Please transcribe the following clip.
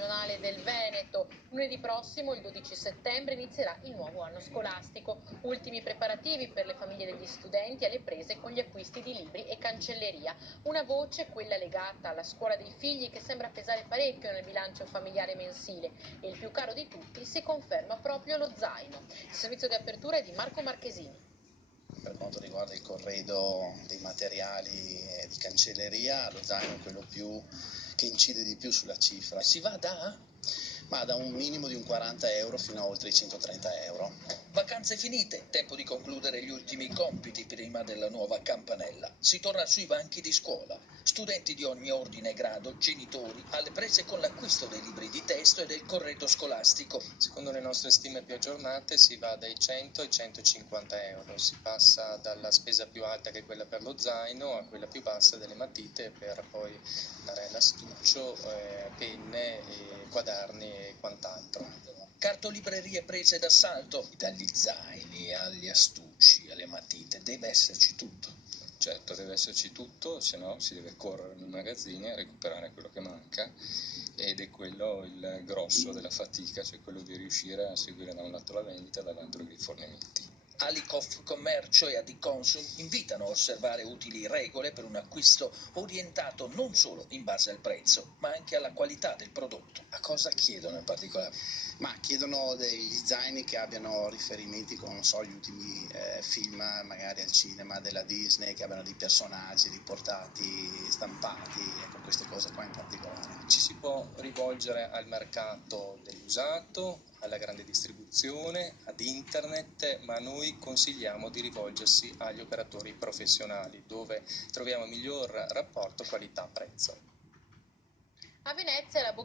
regionale del Veneto. Lunedì prossimo, il 12 settembre, inizierà il nuovo anno scolastico. Ultimi preparativi per le famiglie degli studenti alle prese con gli acquisti di libri e cancelleria. Una voce, quella legata alla scuola dei figli, che sembra pesare parecchio nel bilancio familiare mensile. E il più caro di tutti si conferma proprio lo zaino. Il servizio di apertura è di Marco Marchesini. Per quanto riguarda il corredo dei materiali di cancelleria, lo zaino è quello che incide di più sulla cifra. Si va da un minimo di un 40 euro fino a oltre i 130 euro. Vacanze finite, tempo di concludere gli ultimi compiti prima della nuova campanella. Si torna sui banchi di scuola. Studenti di ogni ordine e grado, genitori, alle prese con l'acquisto dei libri di testo e del corredo scolastico. Secondo le nostre stime più aggiornate si va dai 100 ai 150 euro. Si passa dalla spesa più alta, che è quella per lo zaino, a quella più bassa delle matite, per poi andare all'astuccio, penne, e quaderni e quant'altro. Cartolibrerie prese d'assalto. Dagli zaini agli astucci, alle matite, deve esserci tutto. Certo, deve esserci tutto, se no si deve correre nei magazzini a recuperare quello che manca, ed è quello il grosso della fatica, cioè quello di riuscire a seguire da un lato la vendita e dall'altro i rifornimenti. Alicof Commercio e Adiconsum invitano a osservare utili regole per un acquisto orientato non solo in base al prezzo, ma anche alla qualità del prodotto. A cosa chiedono in particolare? Ma chiedono degli zaini che abbiano riferimenti con, non so, gli ultimi film, magari al cinema, della Disney, che abbiano dei personaggi riportati, stampati, ecco, queste cose qua in particolare. Ci si può rivolgere al mercato dell'usato, alla grande distribuzione, ad internet, ma noi consigliamo di rivolgersi agli operatori professionali, dove troviamo miglior rapporto qualità-prezzo. A Venezia la